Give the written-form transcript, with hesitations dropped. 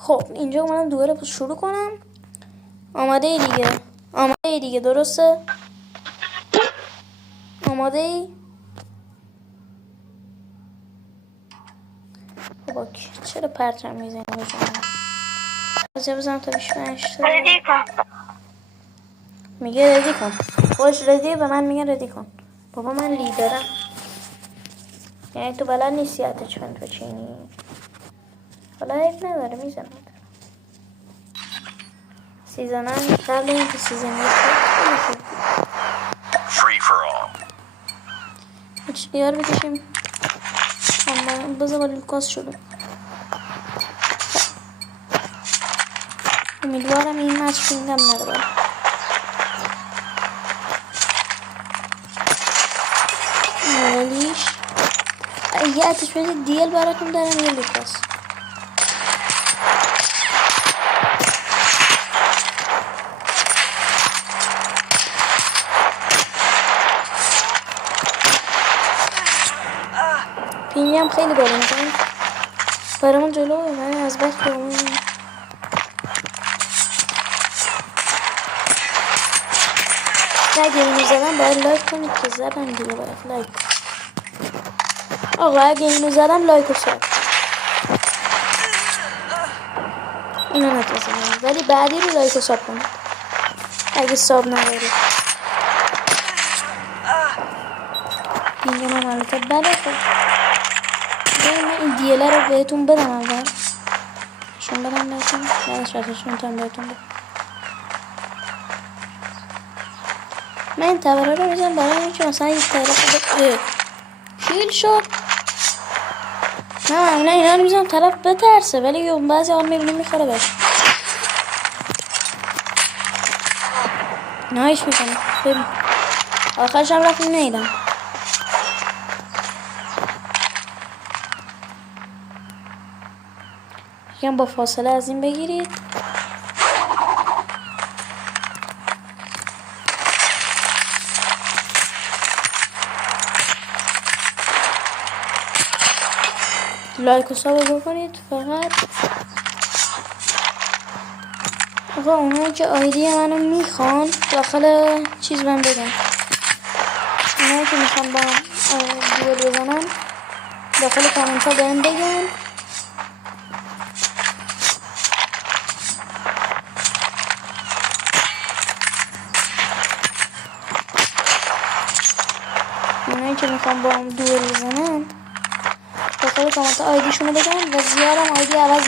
خب اینجا اومدم دوباره شروع کنم. آماده ای دیگه درسته؟ آماده ای؟ خب اوکی. چرا پرچم میزنی بزنم؟ بذار بزنم تا 25 تا. ردی کن. میگه ردی کن. خوش ردی به من میگه ردی کن. بابا من لیدرم. یعنی تو بلد نیستی اتچمنت بچینی. حالا حیف نداره میزنم. سیزن هم قبل این که سیزن یک Free for all. هیچ دیار بکشیم. اما بذار با لوکاس شده. امیدوارم این مچ فینگم نداره. اولیش یه اتچمنت دیل براتون دارم یه لوکاس. پینگی هم خیلی بالا میکنم برامون جلو. من از بک برامون اگه اینو زدم باید لایک کنید که زدم دیگه. باید لایک کنید آقا. اگه اینو زدم لایک و ساب. اینو نتوزنم ولی بعدی رو لایک و ساب کنید اگه ساب ندارید. اینجا من البته بله. خب من این دیله رو بهتون بدم اول. شون بدم بهتون بعدش ازشون تام بهتون بدم. من این تبره رو میزنم برای اینکه مثلا یک طرف کیل شد. من معمولا اینا رو میزنم طرف بترسه ولی بعضی آن میبینیم میخوره بهش. نایش میکنم. ببین آخرش هم رفتیم نیدم. یکم با فاصله از این بگیرید. لایک و ساب بکنید فقط. آقا اونایی که آیدی منو میخوان داخل چیز من بگن. اونایی که میخوان با دوبل بزنن داخل کامنت ها بهم بگن. اونایی که میخوان با دوبل بزنن داخل کامنت ها آیدیشونو بگن و زیادم آیدی عوض